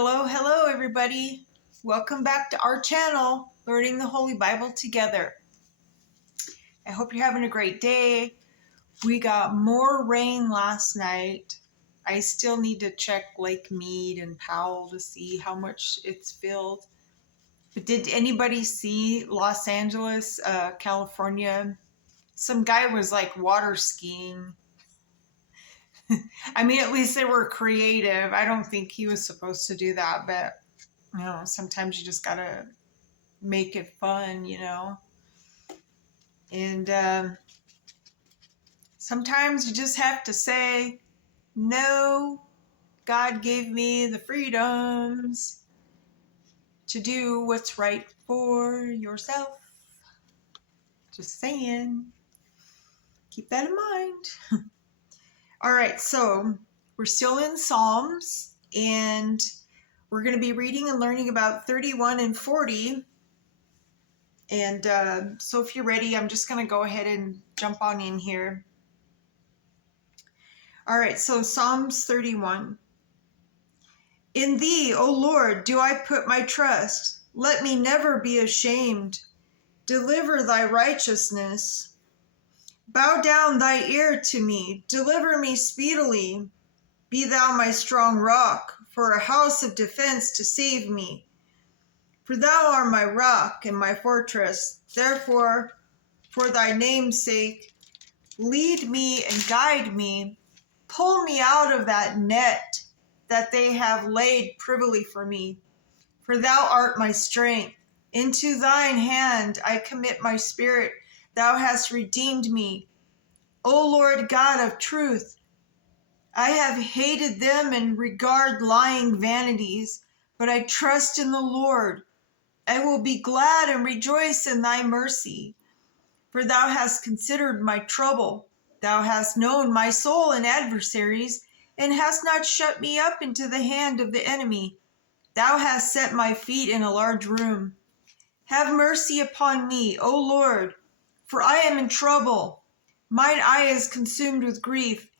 Hello, everybody. Welcome back to our channel, Learning the Holy Bible Together. I hope you're having a great day. We got more rain last night. I still need to check Lake Mead and Powell to see how much it's filled. But did anybody see Los Angeles, California? Some guy was like water skiing. I mean, at least they were creative. I don't think he was supposed to do that, but sometimes you just gotta make it fun. And sometimes you just have to say, no, God gave me the freedoms to do what's right for yourself. Just saying. Keep that in mind. All right, so we're still in Psalms, and we're going to be reading and learning about 31 and 40. And so if you're ready, I'm just going to go ahead and jump on in here. All right, so Psalms 31. In thee, O Lord, do I put my trust. Let me never be ashamed. Deliver thy righteousness. Bow down thy ear to me. Deliver me speedily. Be thou my strong rock, for a house of defense to save me. For thou art my rock and my fortress. Therefore, for thy name's sake, lead me and guide me. Pull me out of that net that they have laid privily for me. For thou art my strength. Into thine hand I commit my spirit. Thou hast redeemed me. O Lord God of truth, I have hated them and regard lying vanities, but I trust in the Lord. I will be glad and rejoice in thy mercy. For thou hast considered my trouble. Thou hast known my soul and adversaries, and hast not shut me up into the hand of the enemy. Thou hast set my feet in a large room. Have mercy upon me, O Lord, for I am in trouble. Mine eye is consumed with grief.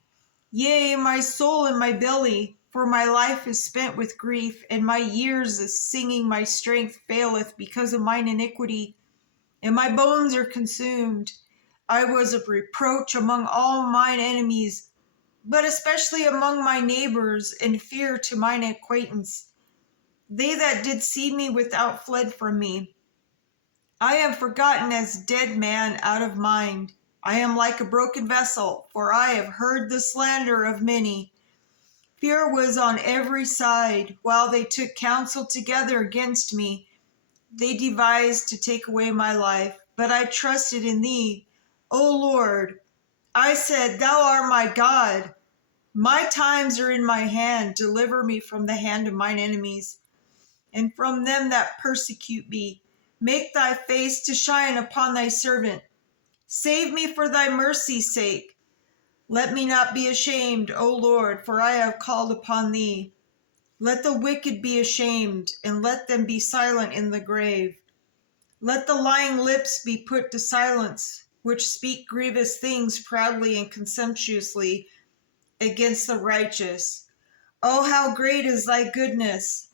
Yea, my soul and my belly, for my life is spent with grief, and my years is singing my strength faileth because of mine iniquity, and my bones are consumed. I was a reproach among all mine enemies, but especially among my neighbors, and fear to mine acquaintance. They that did see me without fled from me. I am forgotten as dead man out of mind. I am like a broken vessel, for I have heard the slander of many. Fear was on every side, while they took counsel together against me. They devised to take away my life, but I trusted in thee, O Lord. I said, thou art my God. My times are in my hand. Deliver me from the hand of mine enemies, and from them that persecute me. Make thy face to shine upon thy servant. Save me for thy mercy's sake. Let me not be ashamed, O Lord, for I have called upon thee. Let the wicked be ashamed, and let them be silent in the grave. Let the lying lips be put to silence, which speak grievous things proudly and contemptuously against the righteous. O how great is thy goodness,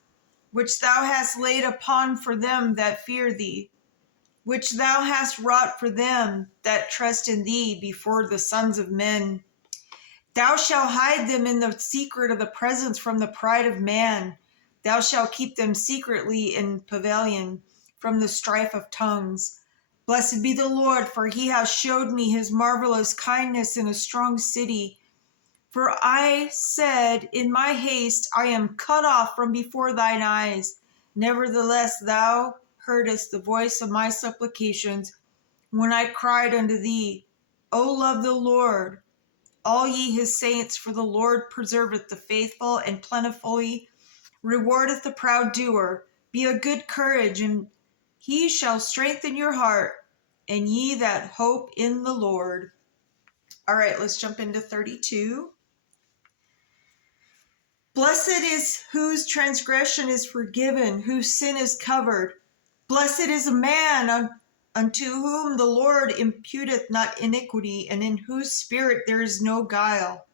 which thou hast laid upon for them that fear thee, which thou hast wrought for them that trust in thee before the sons of men. Thou shalt hide them in the secret of the presence from the pride of man. Thou shalt keep them secretly in pavilion from the strife of tongues. Blessed be the Lord, for he hath showed me his marvelous kindness in a strong city. For I said in my haste, I am cut off from before thine eyes. Nevertheless, thou heardest the voice of my supplications when I cried unto thee. O love the Lord, all ye his saints, for the Lord preserveth the faithful and plentifully rewardeth the proud doer. Be of good courage, and he shall strengthen your heart, and ye that hope in the Lord. All right, let's jump into 32. Blessed is whose transgression is forgiven, whose sin is covered. Blessed is a man unto whom the Lord imputeth not iniquity, and in whose spirit there is no guile.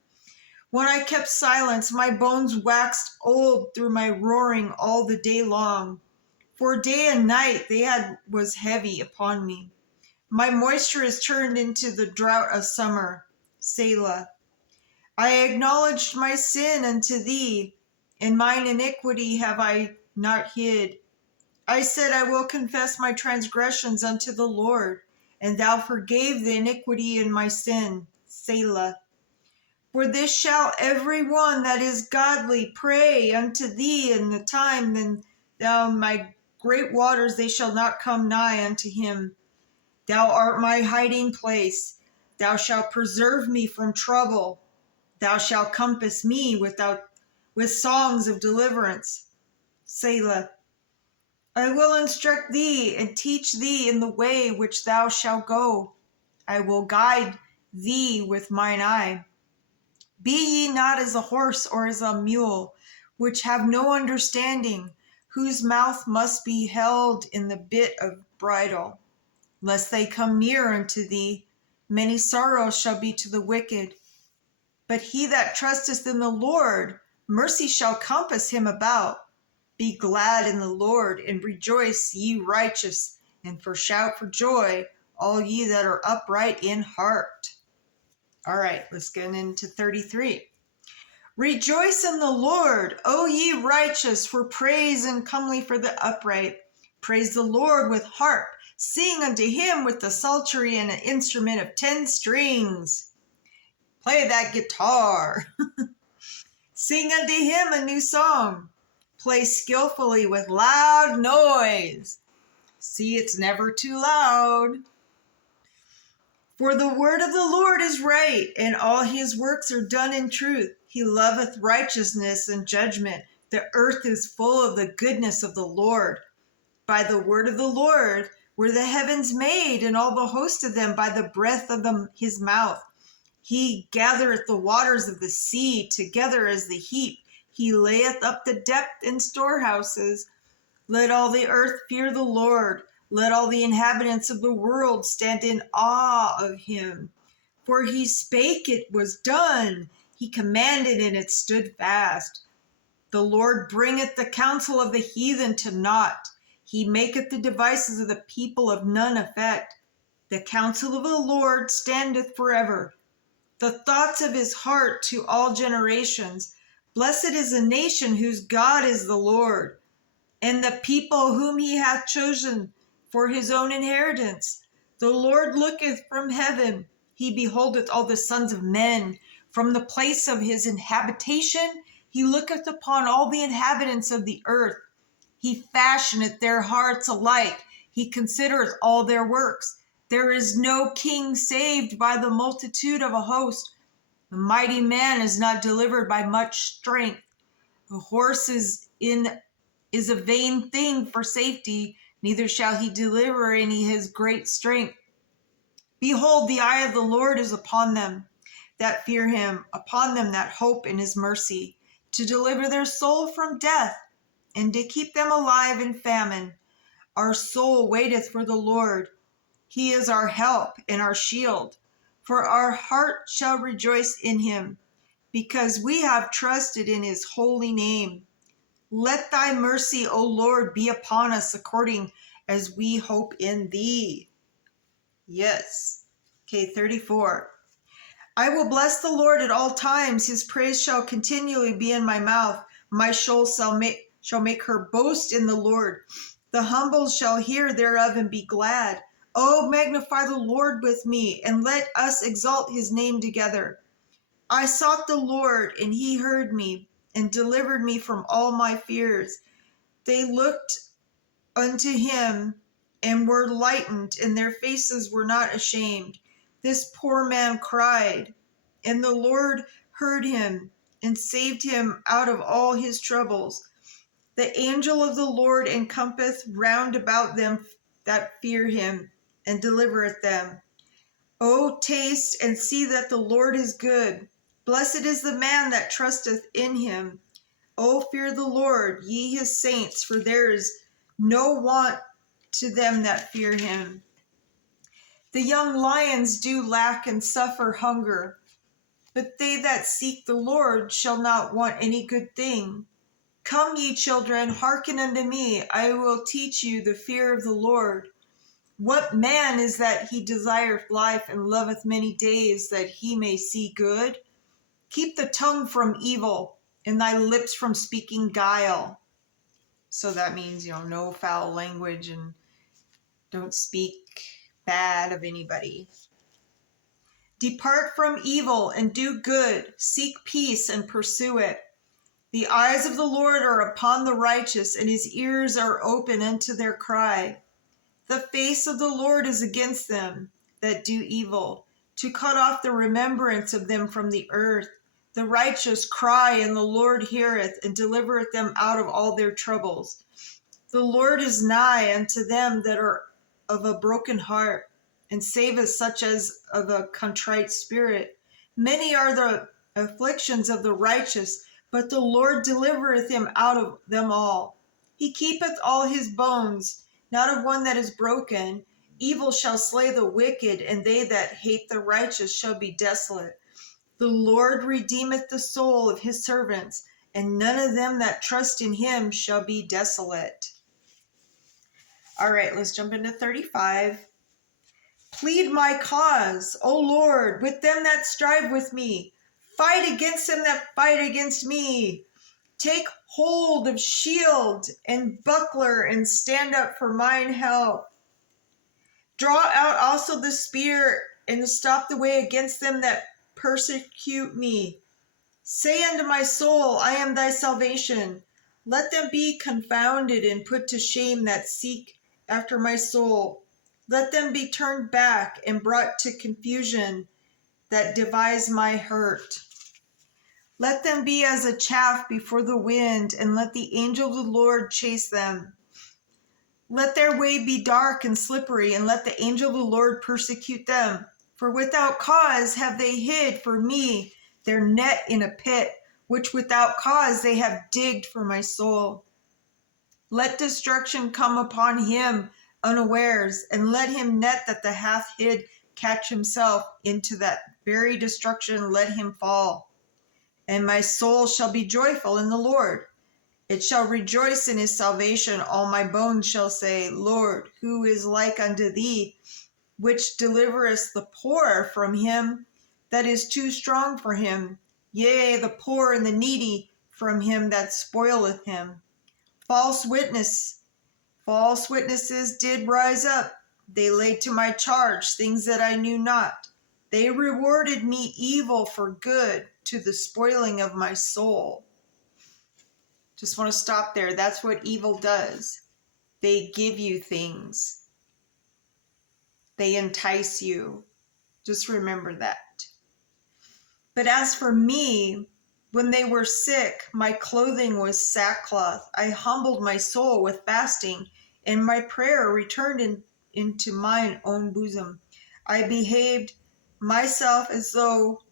When I kept silence, my bones waxed old through my roaring all the day long. For day and night was heavy upon me. My moisture is turned into the drought of summer. Selah. I acknowledged my sin unto thee, and mine iniquity have I not hid. I said, I will confess my transgressions unto the Lord, and thou forgave the iniquity in my sin. Selah. For this shall every one that is godly pray unto thee in the time, then thou my great waters, they shall not come nigh unto him. Thou art my hiding place. Thou shalt preserve me from trouble. Thou shalt compass me with songs of deliverance. Selah. I will instruct thee and teach thee in the way which thou shalt go. I will guide thee with mine eye. Be ye not as a horse or as a mule, which have no understanding, whose mouth must be held in the bit of bridle, lest they come near unto thee. Many sorrows shall be to the wicked. But he that trusteth in the Lord, mercy shall compass him about. Be glad in the Lord, and rejoice, ye righteous, and shout for joy, all ye that are upright in heart. All right, let's get into 33. Rejoice in the Lord, O ye righteous, for praise and comely for the upright. Praise the Lord with harp. Sing unto him with the psaltery and an instrument of 10 strings. Play that guitar. Sing unto him a new song. Play skillfully with loud noise. See, it's never too loud. For the word of the Lord is right, and all his works are done in truth. He loveth righteousness and judgment. The earth is full of the goodness of the Lord. By the word of the Lord were the heavens made, and all the host of them by the breath of his mouth. He gathereth the waters of the sea together as the heap. He layeth up the depth in storehouses. Let all the earth fear the Lord. Let all the inhabitants of the world stand in awe of him. For he spake, it was done. He commanded, and it stood fast. The Lord bringeth the counsel of the heathen to naught. He maketh the devices of the people of none effect. The counsel of the Lord standeth forever, the thoughts of his heart to all generations. Blessed is the nation whose God is the Lord, and the people whom he hath chosen for his own inheritance. The Lord looketh from heaven. He beholdeth all the sons of men. From the place of his habitation, he looketh upon all the inhabitants of the earth. He fashioneth their hearts alike. He considereth all their works. There is no king saved by the multitude of a host. The mighty man is not delivered by much strength. The horse is a vain thing for safety, neither shall he deliver any his great strength. Behold, the eye of the Lord is upon them that fear him, upon them that hope in his mercy, to deliver their soul from death, and to keep them alive in famine. Our soul waiteth for the Lord. He is our help and our shield. For our heart shall rejoice in him, because we have trusted in his holy name. Let thy mercy, O Lord, be upon us according as we hope in thee. Yes. Okay, 34. I will bless the Lord at all times. His praise shall continually be in my mouth. My soul shall make her boast in the Lord. The humble shall hear thereof and be glad. Oh, magnify the Lord with me, and let us exalt his name together. I sought the Lord, and he heard me, and delivered me from all my fears. They looked unto him, and were lightened, and their faces were not ashamed. This poor man cried, and the Lord heard him, and saved him out of all his troubles. The angel of the Lord encompasseth round about them that fear him, and delivereth them. O taste and see that the Lord is good. Blessed is the man that trusteth in him. O fear the Lord, ye his saints, for there is no want to them that fear him. The young lions do lack and suffer hunger, But they that seek the Lord shall not want any good thing. Come, ye children, hearken unto me. I will teach you the fear of the Lord. What man is that he desireth life and loveth many days, that he may see good? Keep the tongue from evil and thy lips from speaking guile. So that means, no foul language and don't speak bad of anybody. Depart from evil and do good. Seek peace and pursue it. The eyes of the Lord are upon the righteous, and his ears are open unto their cry. The face of the Lord is against them that do evil, to cut off the remembrance of them from the earth. The righteous cry, and the Lord heareth, and delivereth them out of all their troubles. The Lord is nigh unto them that are of a broken heart, and saveth such as of a contrite spirit. Many are the afflictions of the righteous, but the Lord delivereth him out of them all. He keepeth all his bones, not of one that is broken. Evil shall slay the wicked, and they that hate the righteous shall be desolate. The Lord redeemeth the soul of his servants, and none of them that trust in him shall be desolate. All right, let's jump into 35. Plead my cause, O Lord, with them that strive with me. Fight against them that fight against me. Take hold of shield and buckler, and stand up for mine help. Draw out also the spear, and stop the way against them that persecute me. Say unto my soul, I am thy salvation. Let them be confounded and put to shame that seek after my soul. Let them be turned back and brought to confusion that devise my hurt. Let them be as a chaff before the wind, and let the angel of the Lord chase them. Let their way be dark and slippery, and let the angel of the Lord persecute them. For without cause have they hid for me their net in a pit, which without cause they have digged for my soul. Let destruction come upon him unawares, and let him net that the hath hid catch himself. Into that very destruction let him fall. And my soul shall be joyful in the Lord. It shall rejoice in his salvation. All my bones shall say, Lord, who is like unto thee, which deliverest the poor from him that is too strong for him, yea, the poor and the needy from him that spoileth him. False witnesses did rise up. They laid to my charge things that I knew not. They rewarded me evil for good, to the spoiling of my soul. Just want to stop there. That's what evil does. They give you things. They entice you. Just remember that. But as for me, when they were sick, my clothing was sackcloth. I humbled my soul with fasting, and my prayer returned into mine own bosom. I behaved myself as though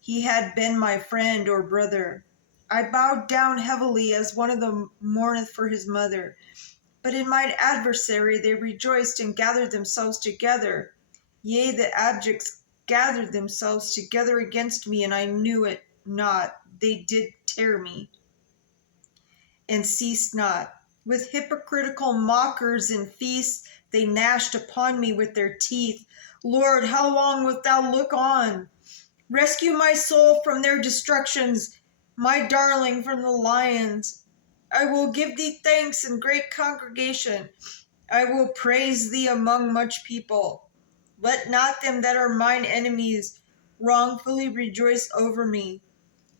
he had been my friend or brother. I bowed down heavily as one of them mourneth for his mother. But in mine adversary they rejoiced and gathered themselves together. Yea, the abjects gathered themselves together against me, and I knew it not. They did tear me, and ceased not. With hypocritical mockers and feasts they gnashed upon me with their teeth. Lord, how long wilt thou look on? Rescue my soul from their destructions, my darling from the lions. I will give thee thanks in great congregation. I will praise thee among much people. Let not them that are mine enemies wrongfully rejoice over me.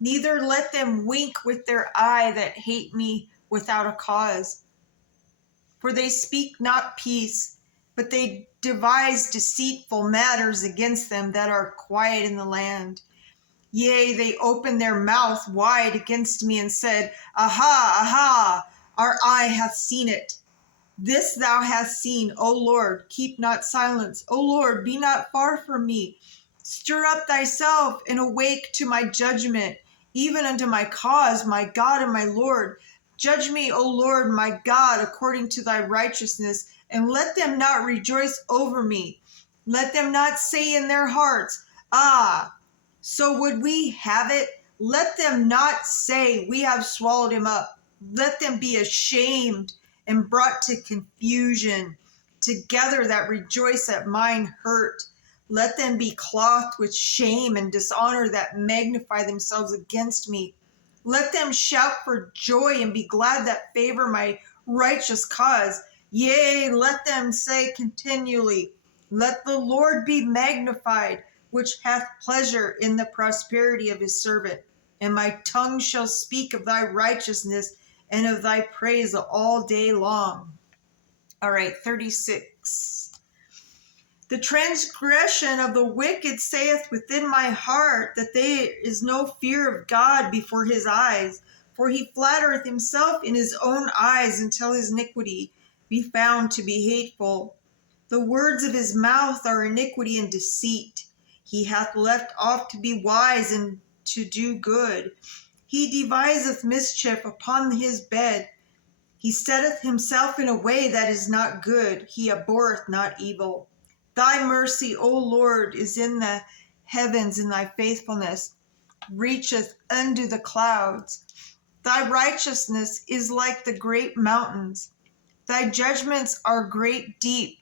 Neither let them wink with their eye that hate me without a cause. For they speak not peace, but they devise deceitful matters against them that are quiet in the land. Yea, they opened their mouth wide against me and said, Aha, aha, our eye hath seen it. This thou hast seen, O Lord, keep not silence. O Lord, be not far from me. Stir up thyself and awake to my judgment, even unto my cause, my God and my Lord. Judge me, O Lord, my God, according to thy righteousness, and let them not rejoice over me. Let them not say in their hearts, Ah, So would we have it? Let them not say, we have swallowed him up. Let them be ashamed and brought to confusion. Together that rejoice at mine hurt. Let them be clothed with shame and dishonor that magnify themselves against me. Let them shout for joy and be glad that favor my righteous cause. Yea, let them say continually, let the Lord be magnified, which hath pleasure in the prosperity of his servant. And my tongue shall speak of thy righteousness and of thy praise all day long. All right, 36. The transgression of the wicked saith within my heart that there is no fear of God before his eyes. For he flattereth himself in his own eyes until his iniquity be found to be hateful. The words of his mouth are iniquity and deceit. He hath left off to be wise and to do good. He deviseth mischief upon his bed. He setteth himself in a way that is not good. He abhorreth not evil. Thy mercy, O Lord, is in the heavens, and thy faithfulness reacheth unto the clouds. Thy righteousness is like the great mountains. Thy judgments are great deep.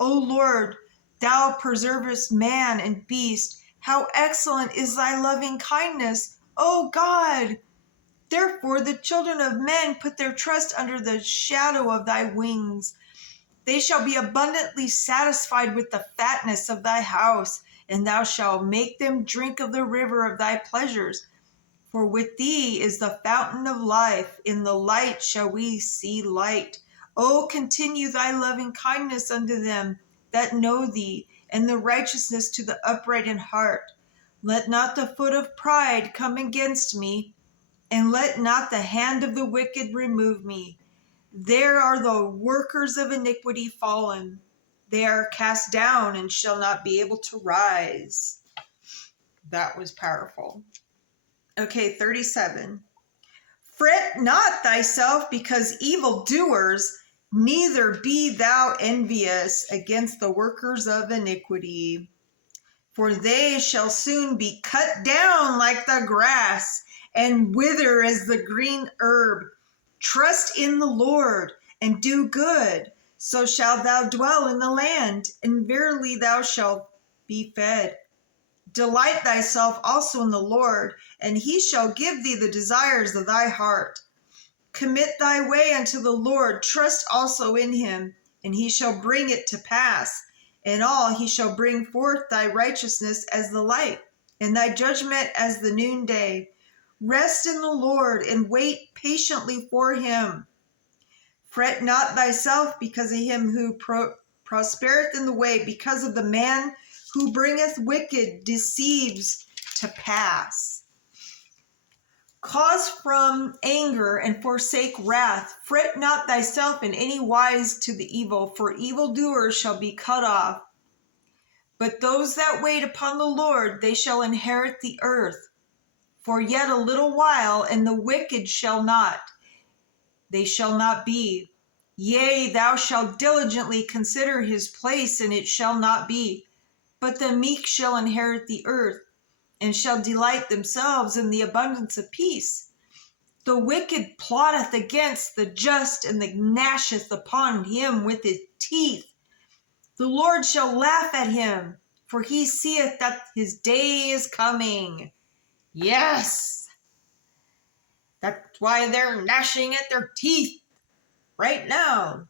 O Lord, thou preservest man and beast. How excellent is thy loving kindness, O God! Therefore the children of men put their trust under the shadow of thy wings. They shall be abundantly satisfied with the fatness of thy house, and thou shalt make them drink of the river of thy pleasures. For with thee is the fountain of life. In the light shall we see light. O continue thy loving kindness unto them that know thee, and the righteousness to the upright in heart. Let not the foot of pride come against me, and let not the hand of the wicked remove me. There are the workers of iniquity fallen. They are cast down and shall not be able to rise. That was powerful. Okay, 37. Fret not thyself because evildoers, neither be thou envious against the workers of iniquity. For they shall soon be cut down like the grass and wither as the green herb. Trust in the Lord and do good, so shalt thou dwell in the land, and verily thou shalt be fed. Delight thyself also in the Lord, and he shall give thee the desires of thy heart. Commit thy way unto the Lord, trust also in him, and he shall bring it to pass. In all he shall bring forth thy righteousness as the light, and thy judgment as the noonday. Rest in the Lord, and wait patiently for him. Fret not thyself because of him who prospereth in the way, because of the man who bringeth wicked deceives to pass. Cause from anger and forsake wrath. Fret not thyself in any wise to the evil, for evildoers shall be cut off. But those that wait upon the Lord, they shall inherit the earth. For yet a little while, and the wicked shall not. They shall not be. Yea, thou shalt diligently consider his place, and it shall not be. But the meek shall inherit the earth, and shall delight themselves in the abundance of peace. The wicked plotteth against the just, and gnasheth upon him with his teeth. The Lord shall laugh at him, for he seeth that his day is coming. Yes! That's why they're gnashing at their teeth right now.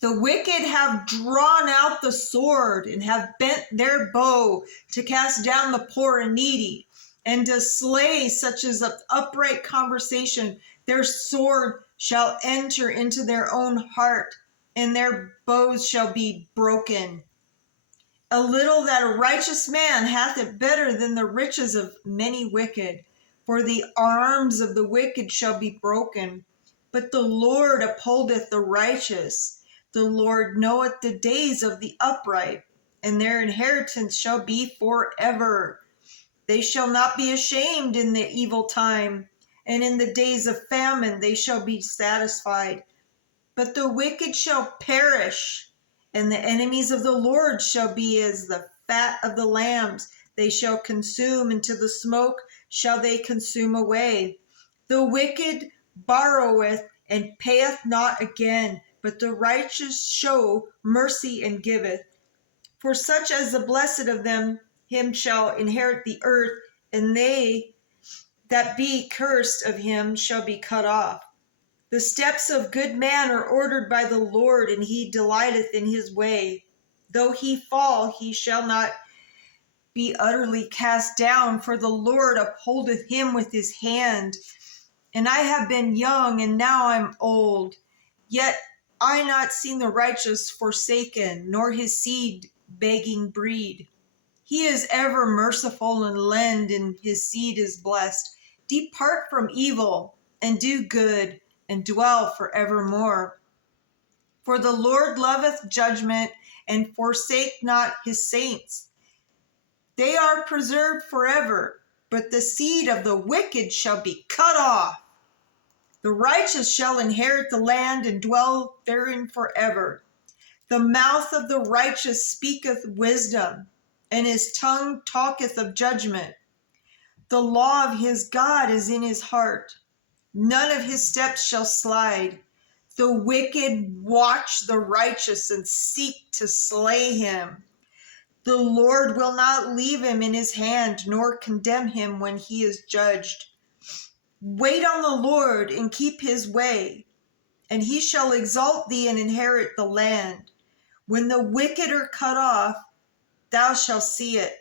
The wicked have drawn out the sword and have bent their bow to cast down the poor and needy, and to slay such as of upright conversation. Their sword shall enter into their own heart, and their bows shall be broken. A little that a righteous man hath it better than the riches of many wicked. For the arms of the wicked shall be broken, but the Lord upholdeth the righteous. The Lord knoweth the days of the upright, and their inheritance shall be forever. They shall not be ashamed in the evil time, and in the days of famine they shall be satisfied. But the wicked shall perish, and the enemies of the Lord shall be as the fat of the lambs. they shall consume, and to the smoke shall they consume away. The wicked borroweth and payeth not again, but the righteous show mercy and giveth. For such as the blessed of them, him shall inherit the earth, and they that be cursed of him shall be cut off. The steps of good man are ordered by the Lord, and he delighteth in his way. Though he fall, he shall not be utterly cast down, for the Lord upholdeth him with his hand. And I have been young, and now I'm old, yet I not seen the righteous forsaken, nor his seed begging bread. He is ever merciful and lend, and his seed is blessed. Depart from evil, and do good, and dwell forevermore. For the Lord loveth judgment, and forsake not his saints. They are preserved forever, but the seed of the wicked shall be cut off. The righteous shall inherit the land, and dwell therein forever. The mouth of the righteous speaketh wisdom, and his tongue talketh of judgment. The law of his God is in his heart. None of his steps shall slide. The wicked watch the righteous and seek to slay him. The Lord will not leave him in his hand, nor condemn him when he is judged. Wait on the Lord and keep his way, and he shall exalt thee and inherit the land. When the wicked are cut off, thou shalt see it.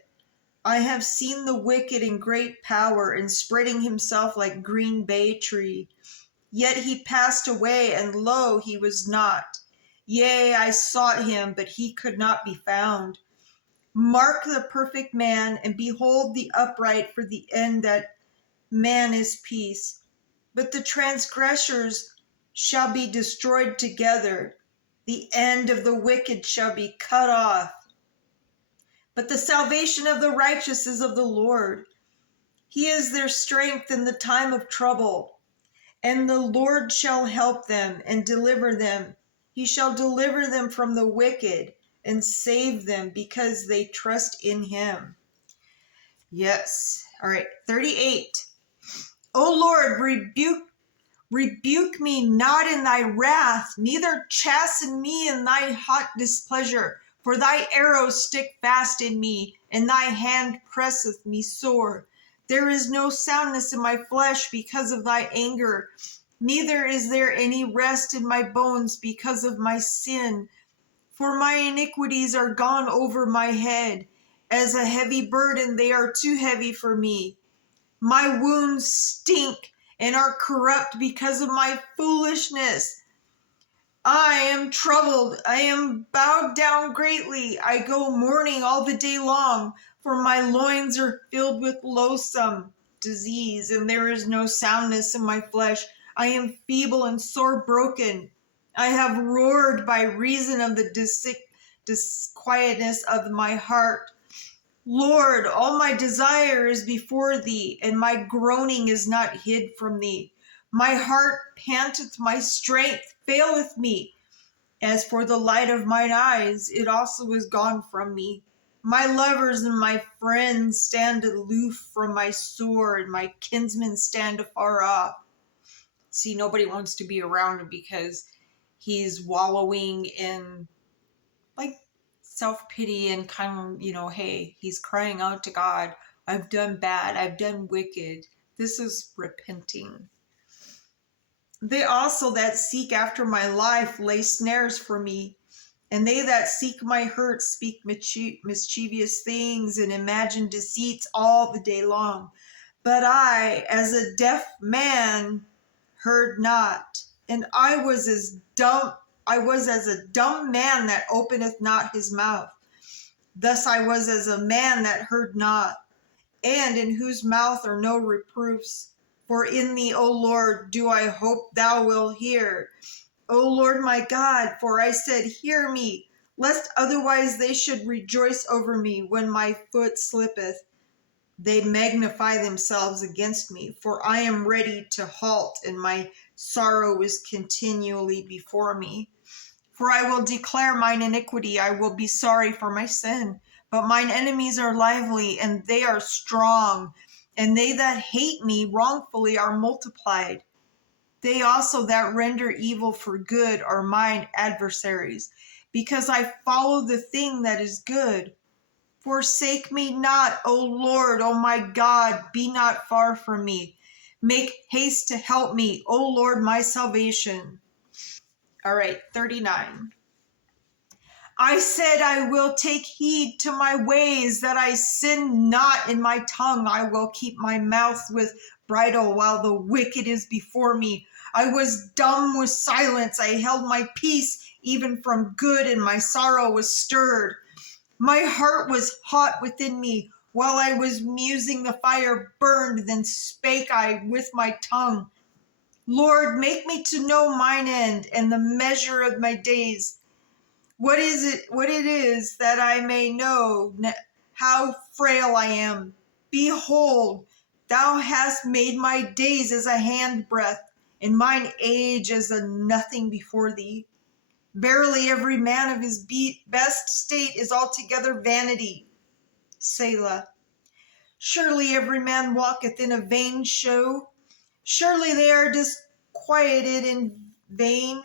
I have seen the wicked in great power, and spreading himself like green bay tree. Yet he passed away, and lo, he was not. Yea, I sought him, but he could not be found. Mark the perfect man, and behold the upright, for the end that man is peace. But the transgressors shall be destroyed together. The end of the wicked shall be cut off. But the salvation of the righteous is of the Lord. He is their strength in the time of trouble. And the Lord shall help them and deliver them. He shall deliver them from the wicked and save them, because they trust in him. Yes. All right. 38. O Lord, rebuke me not in thy wrath, neither chasten me in thy hot displeasure. For thy arrows stick fast in me, and thy hand presseth me sore. There is no soundness in my flesh because of thy anger, neither is there any rest in my bones because of my sin. For my iniquities are gone over my head. As a heavy burden, they are too heavy for me. My wounds stink and are corrupt because of my foolishness. I am troubled, I am bowed down greatly. I go mourning all the day long, for my loins are filled with loathsome disease, and there is no soundness in my flesh. I am feeble and sore broken. I have roared by reason of the disquietness of my heart. Lord, all my desire is before thee, and my groaning is not hid from thee. My heart panteth, my strength faileth me. As for the light of mine eyes, it also is gone from me. My lovers and my friends stand aloof from my sore, and my kinsmen stand afar off. See, nobody wants to be around him because he's wallowing in like self-pity and kind of, hey, he's crying out to God. I've done bad. I've done wicked. This is repenting. They also that seek after my life lay snares for me, and they that seek my hurt speak mischievous things and imagine deceits all the day long. But I, as a deaf man, heard not, and I was as a dumb man that openeth not his mouth. Thus I was as a man that heard not, and in whose mouth are no reproofs. For in thee, O Lord, do I hope thou wilt hear. O Lord my God, for I said, hear me, lest otherwise they should rejoice over me when my foot slippeth. They magnify themselves against me, for I am ready to halt, and my sorrow is continually before me. For I will declare mine iniquity, I will be sorry for my sin, But mine enemies are lively, and they are strong, and they that hate me wrongfully are multiplied. They also that render evil for good are mine adversaries, because I follow the thing that is good. Forsake me not, O Lord, O my God, be not far from me. Make haste to help me, O Lord, my salvation. All right, 39. I said, I will take heed to my ways, that I sin not in my tongue. I will keep my mouth with bridle while the wicked is before me. I was dumb with silence. I held my peace even from good, and my sorrow was stirred. My heart was hot within me. While I was musing, the fire burned. Then spake I with my tongue. Lord, make me to know mine end and the measure of my days. What it is that I may know how frail I am. Behold, thou hast made my days as a handbreadth, and mine age as a nothing before thee. Verily, every man of his best state is altogether vanity. Selah. Surely every man walketh in a vain show. Surely they are disquieted in vain.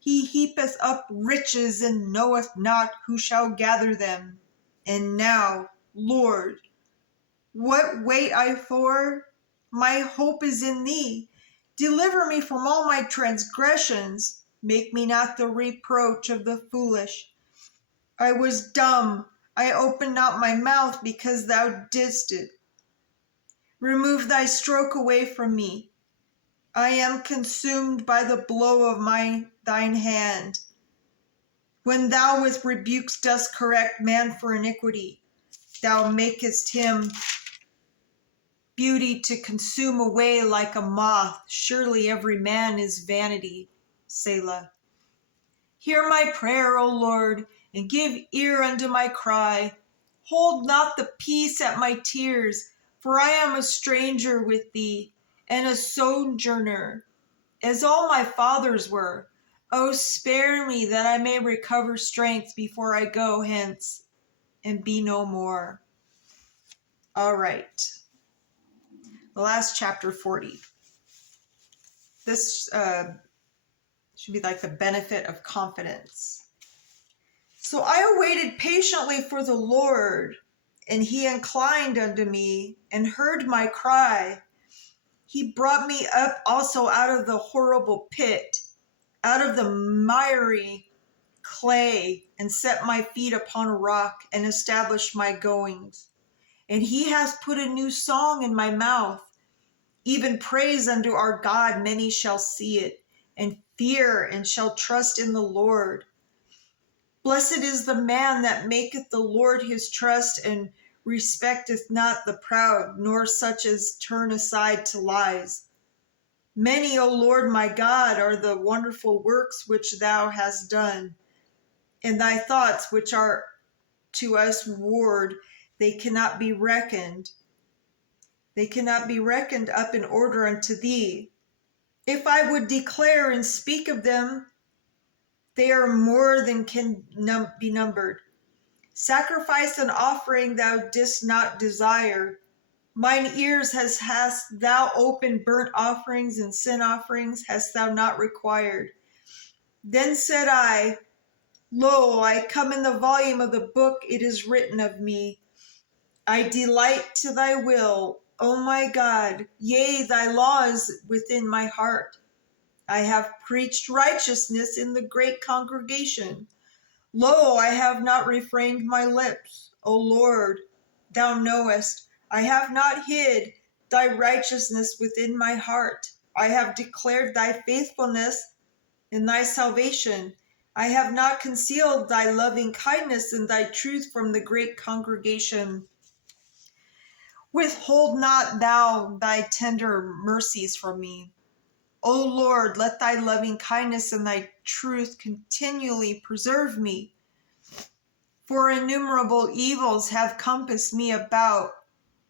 He heapeth up riches and knoweth not who shall gather them. And now, Lord, what wait I for? My hope is in thee. Deliver me from all my transgressions. Make me not the reproach of the foolish. I was dumb. I opened not my mouth because thou didst it. Remove thy stroke away from me. I am consumed by the blow of thine hand. When thou with rebukes dost correct man for iniquity, thou makest him beauty to consume away like a moth. Surely every man is vanity. Selah. Hear my prayer, O Lord, and give ear unto my cry. Hold not the peace at my tears, for I am a stranger with thee, and a sojourner, as all my fathers were. O spare me, that I may recover strength before I go hence and be no more. All right. The last chapter, 40. This should be like the benefit of confidence. So I awaited patiently for the Lord, and he inclined unto me and heard my cry. He brought me up also out of the horrible pit, out of the miry clay, and set my feet upon a rock, and established my goings. And he has put a new song in my mouth, even praise unto our God. Many shall see it, and fear, and shall trust in the Lord. Blessed is the man that maketh the Lord his trust, and respecteth not the proud, nor such as turn aside to lies. Many, O Lord my God, are the wonderful works which thou hast done, and thy thoughts which are to us ward, they cannot be reckoned. They cannot be reckoned up in order unto thee. If I would declare and speak of them, they are more than can be numbered. Sacrifice and offering thou didst not desire. Mine ears hast thou opened. Burnt offerings and sin offerings hast thou not required. Then said I, Lo, I come. In the volume of the book it is written of me. I delight to thy will, O my God. Yea, thy law is within my heart. I have preached righteousness in the great congregation. Lo, I have not refrained my lips. O Lord, thou knowest, I have not hid thy righteousness within my heart. I have declared thy faithfulness and thy salvation. I have not concealed thy loving kindness and thy truth from the great congregation. Withhold not thou thy tender mercies from me. O Lord, let thy loving kindness and thy truth continually preserve me. For innumerable evils have compassed me about.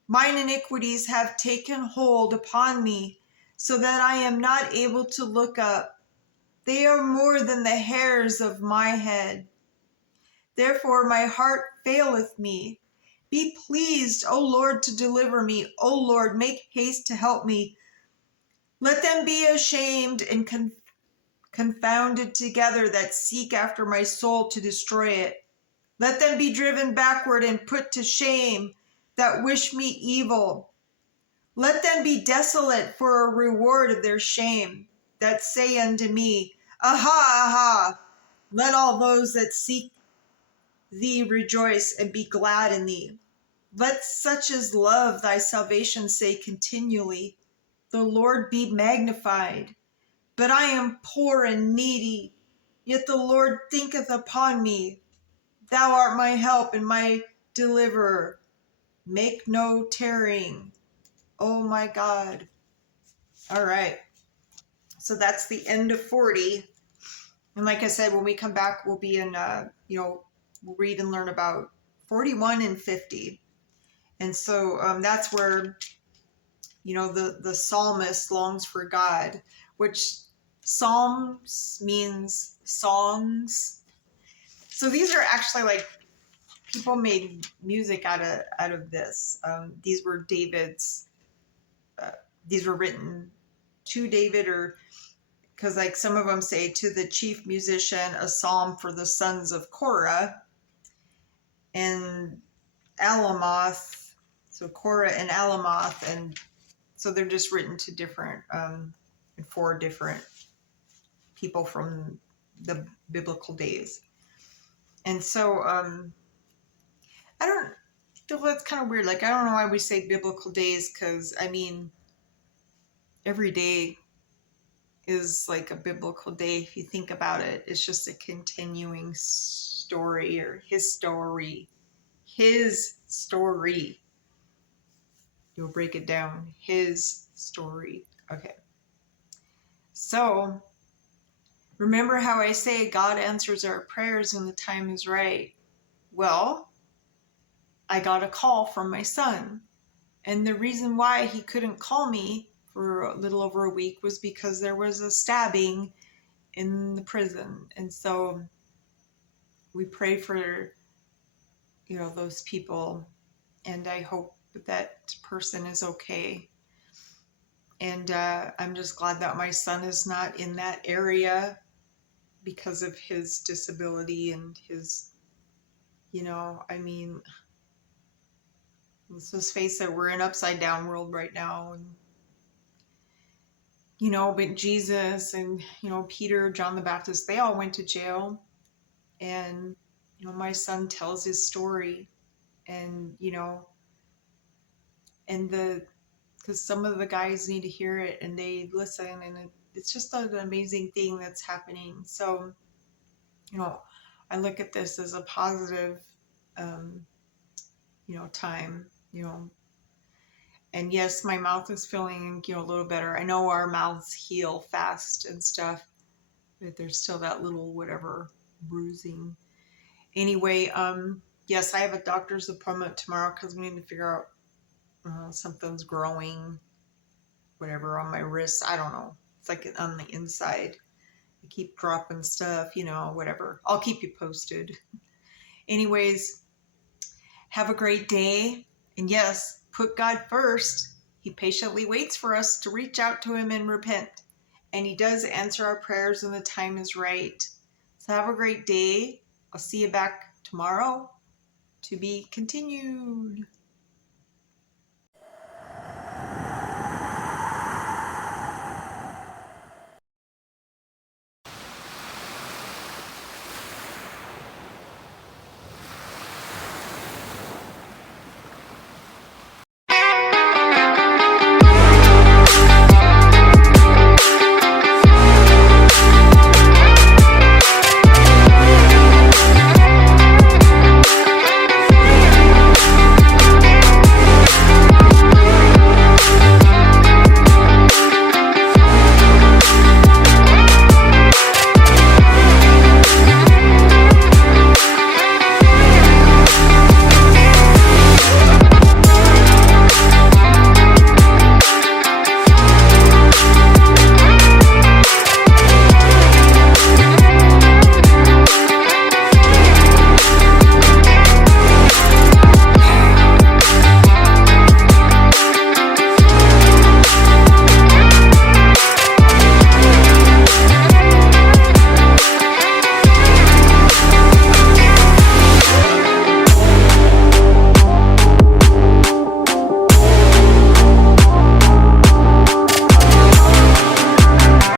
Mine iniquities have taken hold upon me, so that I am not able to look up. They are more than the hairs of my head. Therefore my heart faileth me. Be pleased, O Lord, to deliver me. O Lord, make haste to help me. Let them be ashamed and confounded together that seek after my soul to destroy it. Let them be driven backward and put to shame that wish me evil. Let them be desolate for a reward of their shame, that say unto me, Aha, aha! Let all those that seek thee rejoice and be glad in thee. Let such as love thy salvation say continually, The Lord be magnified. But I am poor and needy, yet the Lord thinketh upon me. Thou art my help and my deliverer. Make no tarrying, oh my God. All right. So that's the end of 40. And like I said, when we come back, we'll be in, we'll read and learn about 41 and 50. And so that's where, the psalmist longs for God, which psalms means songs. So these are actually like people made music out of this. These were David's. These were written to David, or because like some of them say to the chief musician, a psalm for the sons of Korah and Alamoth. So Korah and Alamoth, and so they're just written to different, for different people from the biblical days. And so I don't. That's kind of weird. Like, I don't know why we say biblical days, because I mean, every day is like a biblical day if you think about it. It's just a continuing story, or his story. You'll break it down. His story. Okay. So remember how I say God answers our prayers when the time is right. Well, I got a call from my son. And the reason why he couldn't call me for a little over a week was because there was a stabbing in the prison. And so we pray for, those people. And I hope that person is okay. And I'm just glad that my son is not in that area because of his disability and his, let's just face it, we're in an upside down world right now. And, but Jesus and, Peter, John the Baptist, they all went to jail. And, my son tells his story. And, because some of the guys need to hear it and they listen. And it's just an amazing thing that's happening. So, I look at this as a positive, time, and yes, my mouth is feeling, a little better. I know our mouths heal fast and stuff, but there's still that little whatever bruising. Anyway, yes, I have a doctor's appointment tomorrow because we need to figure out something's growing, whatever, on my wrist. I don't know. It's like on the inside. I keep dropping stuff, whatever. I'll keep you posted. Anyways, have a great day. And yes, put God first. He patiently waits for us to reach out to him and repent. And he does answer our prayers when the time is right. So have a great day. I'll see you back tomorrow. To be continued.